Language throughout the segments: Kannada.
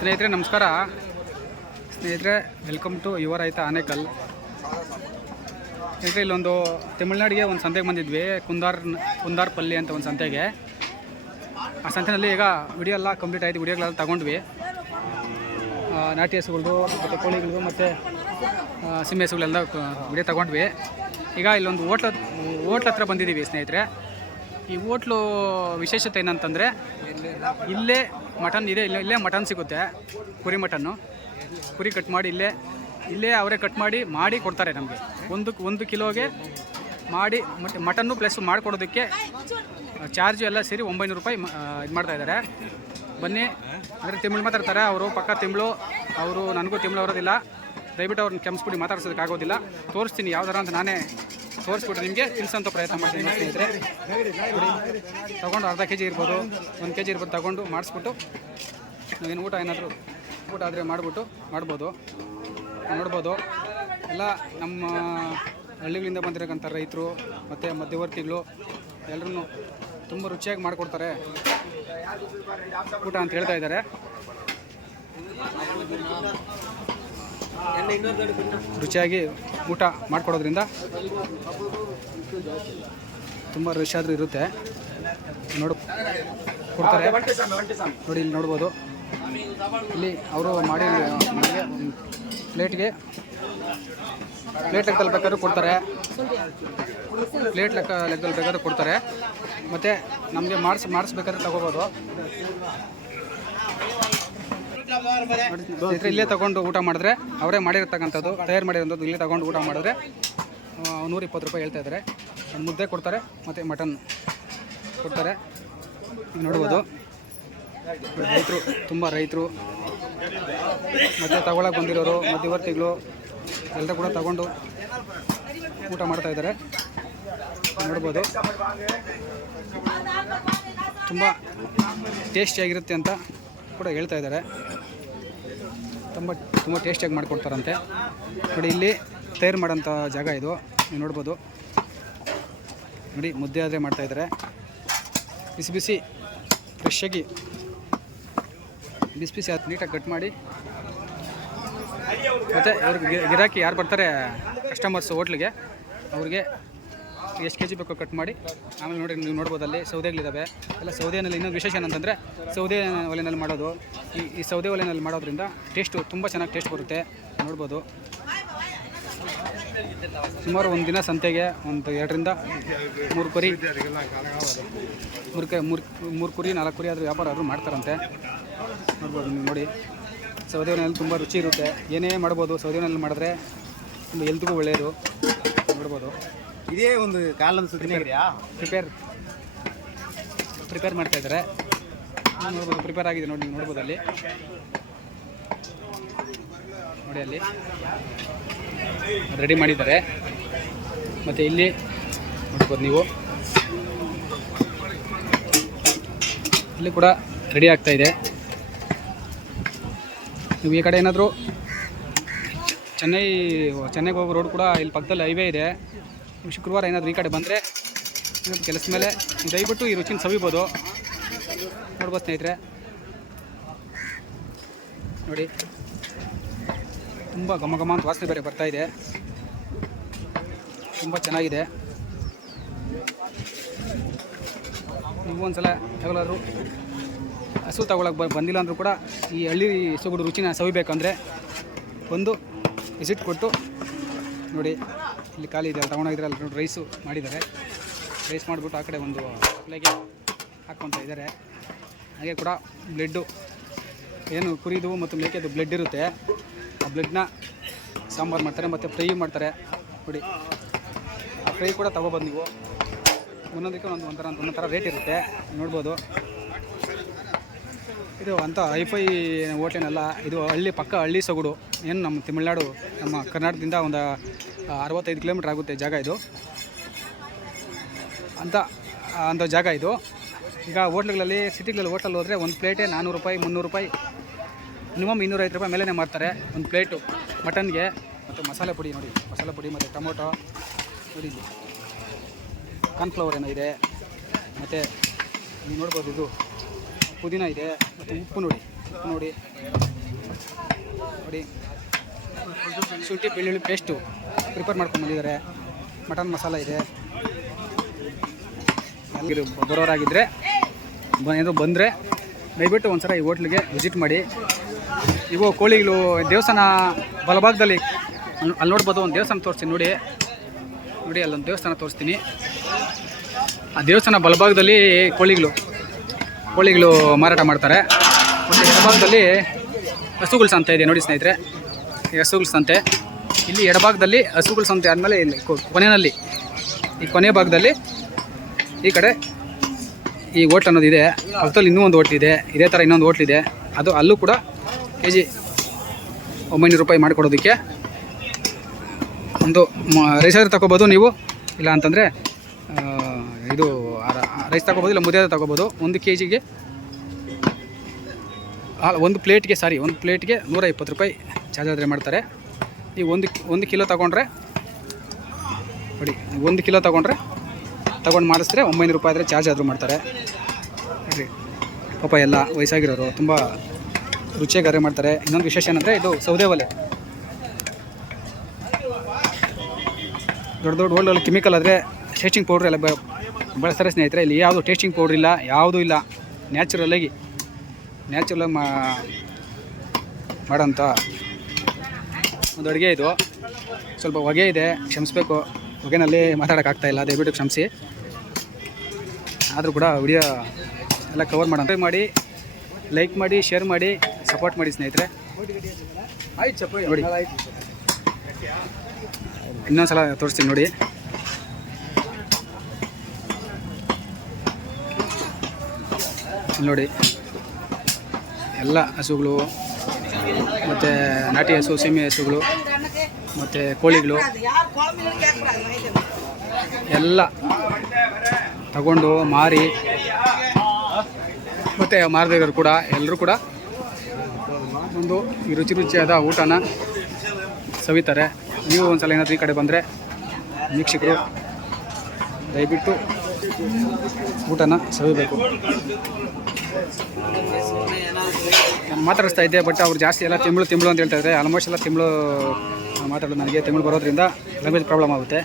ಸ್ನೇಹಿತರೆ, ನಮಸ್ಕಾರ. ಸ್ನೇಹಿತರೆ ವೆಲ್ಕಮ್ ಟು ಯುವರ್ ಆಯ್ತಾ ಆನೇಕಲ್. ಸ್ನೇಹಿತರೆ, ಇಲ್ಲೊಂದು ತಮಿಳ್ನಾಡಿಗೆ ಒಂದು ಸಂತೆಗೆ ಬಂದಿದ್ವಿ, ಕುಂದಾರ್, ಕುಂದಾರ್ಪಲ್ಲಿ ಅಂತ ಒಂದು ಸಂತೆಗೆ. ಆ ಸಂತೆನಲ್ಲಿ ಈಗ ವಿಡಿಯೋ ಎಲ್ಲ ಕಂಪ್ಲೀಟ್ ಆಯಿತು ವಿಡಿಯೋಗಳೆಲ್ಲ ತಗೊಂಡ್ವಿ. ನಾಟಿ ಹಸುಗಳದು, ಮತ್ತು ಕೋಳಿಗಳ್ದು, ಮತ್ತು ಸಿಮ್ಮೆ ಹಸುಗಳೆಲ್ಲ ವಿಡಿಯೋ ತಗೊಂಡ್ವಿ. ಈಗ ಇಲ್ಲೊಂದು ಹೋಟ್ಲ ಹೋಟ್ಲ ಹತ್ರ ಬಂದಿದ್ದೀವಿ ಸ್ನೇಹಿತರೆ. ಈ ಹೋಟ್ಲು ವಿಶೇಷತೆ ಏನಂತಂದರೆ, ಇಲ್ಲೇ ಮಟನ್ ಇದೆ, ಇಲ್ಲೇ ಇಲ್ಲೇ ಮಟನ್ ಸಿಗುತ್ತೆ. ಕುರಿ ಮಟನ್ನು. ಕುರಿ ಕಟ್ ಮಾಡಿ ಇಲ್ಲೇ ಇಲ್ಲೇ ಅವರೇ ಕಟ್ ಮಾಡಿ ಮಾಡಿ ಕೊಡ್ತಾರೆ ನಮಗೆ. ಒಂದು ಒಂದು ಕಿಲೋಗೆ ಮಾಡಿ ಮತ್ತು ಮಟನ್ನು ಪ್ಲಸ್ ಮಾಡಿಕೊಡೋದಕ್ಕೆ ಚಾರ್ಜು ಎಲ್ಲ ಸೇರಿ ಒಂಬೈನೂರು ರೂಪಾಯಿ ಇದು ಮಾಡ್ತಾ ಇದ್ದಾರೆ. ಬನ್ನಿ. ಅಂದರೆ ತಿಂಗಳು ಮಾತಾಡ್ತಾರೆ, ಅವರು ಪಕ್ಕ ತಿಂಗಳು, ಅವರು ನನಗೂ ತಿಂಗಳು ಅವರೋದಿಲ್ಲ ದಯವಿಟ್ಟು ಅವ್ರನ್ನ ಕೆಮ್ಸ್ಬಿಟ್ಟು ಮಾತಾಡ್ಸೋದಕ್ಕಾಗೋದಿಲ್ಲ. ತೋರಿಸ್ತೀನಿ ಯಾವ್ದಾರ ಅಂತ ನಾನೇ ತೋರಿಸ್ಬಿಟ್ಟು ನಿಮಗೆ ತಿಳಿಸೋಂಥ ಪ್ರಯತ್ನ ಮಾಡ್ತೀನಿ ಸ್ನೇಹಿತರೆ. ತೊಗೊಂಡು ಅರ್ಧ ಕೆ ಜಿ ಇರ್ಬೋದು, ಒಂದು ಕೆ ಜಿ ಇರ್ಬೋದು ತೊಗೊಂಡು ಮಾಡಿಸ್ಬಿಟ್ಟು ಏನು ಊಟ ಏನಾದರೂ ಊಟ ಆದರೆ ಮಾಡಿಬಿಟ್ಟು ಮಾಡ್ಬೋದು. ನೋಡ್ಬೋದು. ಎಲ್ಲ ನಮ್ಮ ಹಳ್ಳಿಗಳಿಂದ ಬಂದಿರೋಕ್ಕಂಥ ರೈತರು ಮತ್ತು ಮಧ್ಯವರ್ತಿಗಳು ಎಲ್ಲರೂ ತುಂಬ ರುಚಿಯಾಗಿ ಮಾಡಿಕೊಡ್ತಾರೆ. ಊಟ ಅಂತ ಹೇಳ್ತಾ ಇದ್ದಾರೆ. ರುಚಿಯಾಗಿ ಊಟ ಮಾಡಿಕೊಡೋದ್ರಿಂದ ತುಂಬ ರಶ್ ಆದರೂ ಇರುತ್ತೆ. ನೋಡು, ಕೊಡ್ತಾರೆ. ನೋಡಿ, ಇಲ್ಲಿ ನೋಡ್ಬೋದು. ಇಲ್ಲಿ ಅವರು ಮಾಡಿ ಪ್ಲೇಟ್ಗೆ, ಪ್ಲೇಟ್ ಲೆಕ್ಕದಲ್ಲಿ ಬೇಕಾದ್ರೂ ಕೊಡ್ತಾರೆ. ಪ್ಲೇಟ್ ಲೆಕ್ಕ, ಲೆಕ್ಕದಲ್ಲಿ ಬೇಕಾದ್ರೂ ಕೊಡ್ತಾರೆ. ಮತ್ತು ನಮಗೆ ಮಾಡಿಸ್ ಮಾಡಿಸ್ಬೇಕಾದ್ರೆ ತಗೋಬೋದು. ಸ್ನೇಹಿತರೆ ಇಲ್ಲೇ ತಗೊಂಡು ಊಟ ಮಾಡಿದ್ರೆ, ಅವರೇ ಮಾಡಿರ್ತಕ್ಕಂಥದ್ದು, ತಯಾರು ಮಾಡಿರೋಂಥದ್ದು ಇಲ್ಲೇ ತಗೊಂಡು ಊಟ ಮಾಡಿದ್ರೆ ನೂರ ಇಪ್ಪತ್ತು ರೂಪಾಯಿ ಹೇಳ್ತಾ ಇದ್ದಾರೆ. ಒಂದು ಮುದ್ದೆ ಕೊಡ್ತಾರೆ, ಮತ್ತು ಮಟನ್ ಕೊಡ್ತಾರೆ. ನೋಡ್ಬೋದು. ರೈತರು, ತುಂಬ ರೈತರು. ಮತ್ತು ತಗೊಳಕ್ಕೆ ಬಂದಿರೋರು, ಮಧ್ಯವರ್ತಿಗಳು ಎಲ್ಲರೂ ಕೂಡ ತಗೊಂಡು ಊಟ ಮಾಡ್ತಾ ಇದ್ದಾರೆ. ನೋಡ್ಬೋದು. ತುಂಬ ಟೇಸ್ಟಿಯಾಗಿರುತ್ತೆ ಅಂತ ಕೂಡ ಹೇಳ್ತಾ ಇದ್ದಾರೆ. ತುಂಬ ತುಂಬ ಟೇಸ್ಟಿಯಾಗಿ ಮಾಡಿಕೊಡ್ತಾರಂತೆ. ನೋಡಿ, ಇಲ್ಲಿ ತಯಾರು ಮಾಡೋಂಥ ಜಾಗ ಇದು. ನೀವು ನೋಡ್ಬೋದು. ನೋಡಿ, ಮುದ್ದೆ ಆದರೆ ಮಾಡ್ತಾಯಿದ್ದಾರೆ ಬಿಸಿ ಬಿಸಿ ಫ್ರೆಶ್ಶಾಗಿ ಬಿಸಿ ಬಿಸಿ ಅದು ನೀಟಾಗಿ ಕಟ್ ಮಾಡಿ. ಮತ್ತು ಅವ್ರಿಗೆ ಗಿರಾಕಿ ಯಾರು ಬರ್ತಾರೆ ಕಸ್ಟಮರ್ಸ್ ಹೋಟ್ಲಿಗೆ ಅವ್ರಿಗೆ ಎಷ್ಟು ಕೆ ಜಿ ಬೇಕೋ ಕಟ್ ಮಾಡಿ. ಆಮೇಲೆ ನೋಡಿ ನೀವು ನೋಡ್ಬೋದು ಅಲ್ಲಿ ಸೌದೆಗಳಿದ್ದಾವೆ. ಎಲ್ಲ ಸೌದೆನಲ್ಲಿ ಇನ್ನೊಂದು ವಿಶೇಷ ಏನಂತಂದರೆ ಸೌದೆ ಒಲೆಯಲ್ಲಿ ಮಾಡೋದು. ಈ ಈ ಸೌದೆ ಒಲೆಯಲ್ಲಿ ಮಾಡೋದ್ರಿಂದ ಟೇಸ್ಟು ತುಂಬ ಚೆನ್ನಾಗಿ ಟೇಸ್ಟ್ ಬರುತ್ತೆ. ನೋಡ್ಬೋದು. ಸುಮಾರು ಒಂದು ದಿನ ಸಂತೆಗೆ ಒಂದು ಎರಡರಿಂದ ಮೂರು ಕುರಿ, ಮೂರು ಕೈ, ಮೂರು ಮೂರು ಕುರಿ, ನಾಲ್ಕು ಕುರಿ ಆದರೂ ವ್ಯಾಪಾರ ಆದರೂ ಮಾಡ್ತಾರಂತೆ. ನೋಡ್ಬೋದು ನೀವು ನೋಡಿ. ಸೌದೆ ಒಲೆಯಲ್ಲಿ ತುಂಬ ರುಚಿ ಇರುತ್ತೆ. ಏನೇ ಮಾಡ್ಬೋದು ಸೌದೆ ಒಲೆಯಲ್ಲಿ ಮಾಡಿದ್ರೆ ತುಂಬ ಹೆಲ್ತ್ಗೂ ಒಳ್ಳೆಯದು. ನೋಡ್ಬೋದು. ಇದೇ ಒಂದು ಕಾಲದ ಸುದ್ದಿ ಇದೆಯಾ? ಪ್ರಿಪೇರ್ ಪ್ರಿಪೇರ್ ಮಾಡ್ತಾ ಇದ್ದಾರೆ. ನೋಡ್ಬೋದು ಪ್ರಿಪೇರ್ ಆಗಿದೆ ನೋಡಿ ನೀವು ನೋಡ್ಬೋದು ಅಲ್ಲಿ. ನೋಡಿ ಅಲ್ಲಿ. ರೆಡಿ ಮಾಡಿದ್ದಾರೆ. ಮತ್ತು ಇಲ್ಲಿ ನೋಡ್ಬೋದು ನೀವು. ಇಲ್ಲಿ ಕೂಡ ರೆಡಿ ಆಗ್ತಾ ಇದೆ. ನೀವು ಈ ಕಡೆ ಏನಾದರೂ ಚೆನ್ನೈ ಚೆನ್ನೈಗೆ ಹೋಗೋ ರೋಡ್ ಕೂಡ ಇಲ್ಲಿ ಪಕ್ಕದಲ್ಲಿ ಹೈವೇ ಇದೆ. ಶುಕ್ರವಾರ ಏನಾದರೂ ಈ ಕಡೆ ಬಂದರೆ ಕೆಲಸ ಮೇಲೆ ದಯವಿಟ್ಟು ಈ ರುಚಿನ ಸವಿಬೋದು. ನೋಡ್ಬೋದು ಸ್ನೇಹಿತರೆ. ನೋಡಿ. ತುಂಬ ಘಮ ಘಮ ಅಂತ ವಾಸನೆ ಬೇರೆ ಬರ್ತಾಯಿದೆ ತುಂಬ ಚೆನ್ನಾಗಿದೆ. ನೀವು ಒಂದ್ಸಲ ಯಾವಾಗಲಾದರೂ ಹಸು ತಗೊಳಕ್ಕೆ ಬಂದಿಲ್ಲ ಅಂದರೂ ಕೂಡ ಈ ಹಳ್ಳಿ ಸೊಗಡು ರುಚಿನ ಸವಿಬೇಕಂದ್ರೆ ಒಂದು ವಿಸಿಟ್ ಕೊಟ್ಟು ನೋಡಿ. ಇಲ್ಲಿ ಖಾಲಿ ಇದೆ, ಅಲ್ಲಿ ತಗೊಂಡೋಗಿದ್ರೆ ಅಲ್ಲಿ ನೋಡಿ ರೈಸು ಮಾಡಿದ್ದಾರೆ. ರೈಸ್ ಮಾಡಿಬಿಟ್ಟು ಆ ಕಡೆ ಒಂದು ಪ್ಲೇಗೆ ಹಾಕ್ಕೊತಾ ಇದ್ದಾರೆ. ಹಾಗೆ ಕೂಡ ಬ್ಲೆಡ್ಡು ಏನು ಕುರಿದು ಮತ್ತು ಮೇಕೆದು ಬ್ಲೆಡ್ ಇರುತ್ತೆ. ಆ ಬ್ಲೆಡ್ನ ಸಾಂಬಾರು ಮಾಡ್ತಾರೆ ಮತ್ತು ಫ್ರೈ ಮಾಡ್ತಾರೆ. ನೋಡಿ, ಆ ಫ್ರೈ ಕೂಡ ತೊಗೊಬೋದು ನೀವು. ಒಂದೊಂದಕ್ಕೆ ಒಂದು ಒಂಥರ, ಒಂದೊಂದು ಥರ ರೇಟ್ ಇರುತ್ತೆ. ನೋಡ್ಬೋದು. ಇದು ಅಂತ ಹೈಫೈ ಹೋಟ್ಲೇನಲ್ಲ, ಇದು ಹಳ್ಳಿ ಪಕ್ಕ ಹಳ್ಳಿ ಸೊಗಡು. ಏನು ನಮ್ಮ ತಮಿಳ್ನಾಡು, ನಮ್ಮ ಕರ್ನಾಟಕದಿಂದ ಒಂದು ಅರವತ್ತೈದು ಕಿಲೋಮೀಟ್ರ್ ಆಗುತ್ತೆ ಜಾಗ ಇದು. ಅಂತ ಅಂಥ ಜಾಗ ಇದು. ಈಗ ಹೋಟ್ಲುಗಳಲ್ಲಿ, ಸಿಟಿಗಳಲ್ಲಿ ಹೋಟ್ಲಲ್ಲಿ ಹೋದರೆ ಒಂದು ಪ್ಲೇಟೇ ನಾನ್ನೂರು ರೂಪಾಯಿ, ಮುನ್ನೂರು ರೂಪಾಯಿ. ಮಿನಿಮಮ್ ಇನ್ನೂರೈವತ್ತು ರೂಪಾಯಿ ಮೇಲೇ ಮಾಡ್ತಾರೆ ಒಂದು ಪ್ಲೇಟು. ಮಟನ್ಗೆ ಮತ್ತು ಮಸಾಲೆ ಪುಡಿ ನೋಡಿ. ಮಸಾಲೆ ಪುಡಿ ಮತ್ತು ಟೊಮೊಟೊ. ನೋಡಿ ಕಾರ್ನ್ಫ್ಲವರ್ ಏನೋ ಇದೆ. ಮತ್ತು ನೀವು ನೋಡ್ಬೋದು ಇದು. ಪುದೀನ ಇದೆ, ಮತ್ತು ಉಪ್ಪು ನೋಡಿ ಉಪ್ಪು ನೋಡಿ. ನೋಡಿ. ಶುಂಠಿ, ಬೆಳ್ಳುಳ್ಳಿ ಪೇಸ್ಟು ಪ್ರಿಪೇರ್ ಮಾಡ್ಕೊಂಡು ಬಂದಿದ್ದಾರೆ. ಮಟನ್ ಮಸಾಲ ಇದೆ. ಎಲ್ಲರೂ ಬರೋರಾಗಿದ್ದರೆ ಏನಾದ್ರು ಬಂದರೆ ದಯವಿಟ್ಟು ಒಂದು ಸಲ ಈ ಹೋಟ್ಲಿಗೆ ವಿಸಿಟ್ ಮಾಡಿ. ಇವು ಕೋಳಿಗಳು ದೇವಸ್ಥಾನ ಬಲಭಾಗದಲ್ಲಿ ಅಲ್- ಅಲ್ಲಿ ನೋಡ್ಬೋದು, ಒಂದು ದೇವಸ್ಥಾನ ತೋರಿಸ್ತೀನಿ ನೋಡಿ. ನೋಡಿ, ಅಲ್ಲೊಂದು ದೇವಸ್ಥಾನ ತೋರಿಸ್ತೀನಿ. ಆ ದೇವಸ್ಥಾನ ಬಲಭಾಗದಲ್ಲಿ ಕೋಳಿಗಳು. ಕೋಳಿಗಳು ಮಾರಾಟ ಮಾಡ್ತಾರೆ. ಮತ್ತು ಎಡಭಾಗದಲ್ಲಿ ಹಸುಗಳ ಸಂತೆ ಇದೆ ನೋಡಿ ಸ್ನೇಹಿತರೆ. ಈ ಹಸುಗಳ ಸಂತೆ. ಇಲ್ಲಿ ಎಡಭಾಗದಲ್ಲಿ ಹಸುಗಳ ಸಂತೆ ಆದಮೇಲೆ ಇಲ್ಲಿ ಕೊನೆಯಲ್ಲಿ, ಈ ಕೊನೆ ಭಾಗದಲ್ಲಿ ಈ ಕಡೆ ಈ ಓಟ್ ಅನ್ನೋದು ಇದೆ. ಪಕ್ಕದಲ್ಲಿ ಇನ್ನೂ ಒಂದು ಓಟ್ಲಿದೆ ಇದೆ. ಥರ ಇನ್ನೊಂದು ಓಟ್ಲಿದೆ ಅದು ಅಲ್ಲೂ ಕೂಡ ಕೆ ಜಿ ಒಂಬೈನೂರು ರೂಪಾಯಿ ಮಾಡಿಕೊಡೋದಕ್ಕೆ ಒಂದು ರೈಸರ್ ತಗೋಬೋದು ನೀವು. ಇಲ್ಲ ಅಂತಂದರೆ ಇದು ರೈಸ್ ತಗೋಬೋದು ಇಲ್ಲ ಮುದ್ದೆ ತಗೋಬೋದು. ಒಂದು ಕೆ ಜಿಗೆ ಒಂದು ಪ್ಲೇಟ್ಗೆ ಸಾರಿ, ಒಂದು ಪ್ಲೇಟ್ಗೆ ನೂರ ಇಪ್ಪತ್ತು ರೂಪಾಯಿ ಚಾರ್ಜ್ ಆದರೆ ಮಾಡ್ತಾರೆ. ಈ ಒಂದು ಒಂದು ಕಿಲೋ ತಗೊಂಡ್ರೆ, ನೋಡಿ ಒಂದು ಕಿಲೋ ತೊಗೊಂಡ್ರೆ ತೊಗೊಂಡು ಮಾಡಿಸಿದ್ರೆ ಒಂಬೈನೂರು ರೂಪಾಯಿ ಆದರೆ ಚಾರ್ಜ್ ಆದರೂ ಮಾಡ್ತಾರೆ. ನೋಡಿರಿ, ಪಾಪ ಎಲ್ಲ ವಯಸ್ಸಾಗಿರೋರು, ತುಂಬ ರುಚಿಯಾಗಿ ಅರೆ ಮಾಡ್ತಾರೆ. ಇನ್ನೊಂದು ವಿಶೇಷ ಏನಂದರೆ ಇದು ಸೌದೆ ಒಲೆ. ದೊಡ್ಡ ದೊಡ್ಡ ಒಳ್ಳೆ ಕೆಮಿಕಲ್ ಆದರೆ ಸ್ಟೇಚಿಂಗ್ ಪೌಡ್ರ್ ಎಲ್ಲ ಬಳಸ್ತಾರೆ ಸ್ನೇಹಿತರೆ, ಇಲ್ಲಿ ಯಾವುದು ಟೇಸ್ಟಿಂಗ್ ಪೌಡ್ರ್ ಇಲ್ಲ, ಯಾವುದೂ ಇಲ್ಲ. ನ್ಯಾಚುರಲಾಗಿ ನ್ಯಾಚುರಲಾಗಿ ಮಾ, ಮಾಡೋಂಥ ಒಂದು ಅಡುಗೆ ಇದು. ಸ್ವಲ್ಪ ಹೊಗೆ ಇದೆ, ಕ್ಷಮಿಸ್ಬೇಕು. ಹೊಗೆನಲ್ಲಿ ಮಾತಾಡೋಕ್ಕಾಗ್ತಾಯಿಲ್ಲ ದಯವಿಟ್ಟು ಕ್ಷಮಿಸಿ. ಆದರೂ ಕೂಡ ವಿಡಿಯೋ ಎಲ್ಲ ಕವರ್ ಮಾಡೋಣ. ಮಾಡಿ ಲೈಕ್ ಮಾಡಿ ಶೇರ್ ಮಾಡಿ ಸಪೋರ್ಟ್ ಮಾಡಿ ಸ್ನೇಹಿತರೆ. ನೋಡಿ. ಇನ್ನೊಂದ್ಸಲ ತೋರಿಸ್ತೀನಿ ನೋಡಿ. ನೋಡಿ. ಎಲ್ಲ ಹಸುಗಳು, ಮತ್ತು ನಾಟಿ ಹಸು, ಸೀಮೆ ಹಸುಗಳು, ಮತ್ತು ಕೋಳಿಗಳು. ಎಲ್ಲ ತಗೊಂಡು ಮಾರಿ, ಮತ್ತು ಮಾರದಿರೋರು ಕೂಡ ಎಲ್ಲರೂ ಕೂಡ ಒಂದು ರುಚಿ ರುಚಿಯಾದ ಊಟನ ಸವಿತಾರೆ. ನೀವು ಒಂದ್ಸಲ ಏನಾದರೂ ಈ ಕಡೆ ಬಂದರೆ ವೀಕ್ಷಕರು, ದಯವಿಟ್ಟು ಊಟನ ಸವಿಬೇಕು. ನಾನು ಮಾತಾಡಿಸ್ತಾ ಇದ್ದೆ ಬಟ್ ಅವ್ರು ಜಾಸ್ತಿ ಎಲ್ಲ ತಿಂಗಳು ತಿಂಗಳು ಅಂತ ಹೇಳ್ತಾ ಇದ್ದಾರೆ ಆಲ್ಮೋಸ್ಟ್ ಎಲ್ಲ ತಿಂಗಳು ಮಾತಾಡೋದು ನನಗೆ ತಿಂಗಳು ಬರೋದ್ರಿಂದ ಲ್ಯಾಂಗ್ವೇಜ್ ಪ್ರಾಬ್ಲಮ್ ಆಗುತ್ತೆ.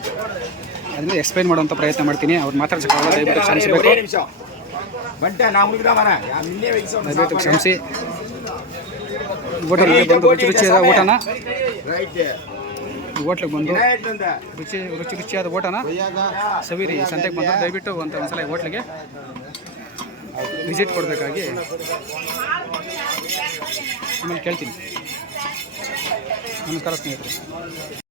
ಅದರಿಂದ ಎಕ್ಸ್ಪ್ಲೈನ್ ಮಾಡುವಂಥ ಪ್ರಯತ್ನ ಮಾಡ್ತೀನಿ. ಅವ್ರು ಮಾತಾಡ್ಸೋಕ್ಕಾಗಲ್ಲ ದಯವಿಟ್ಟು ಕ್ಷಮಿಸಬೇಕು. ದಯವಿಟ್ಟು ಕ್ಷಮಿಸಿ. ಹೋಟೆಲ್ಗೆ ಬಂದು ರುಚಿ ರುಚಿಯಾದ ಊಟನ? ಹೋಟ್ಲಿಗೆ ಬಂದು ರುಚಿ ರುಚಿ ರುಚಿಯಾದ ಊಟನ ಸವಿರಿ ಸಂತೆಗೆ ಬಂದು ದಯವಿಟ್ಟು ಒಂದು ಒಂದ್ಸಲ ಹೋಟ್ಲಿಗೆ ವಿಸಿಟ್ ಕೊಡಬೇಕಾಗಿ ಆಮೇಲೆ ಕೇಳ್ತೀನಿ. ನಮಸ್ಕಾರ ಸ್ನೇಹಿತರೆ.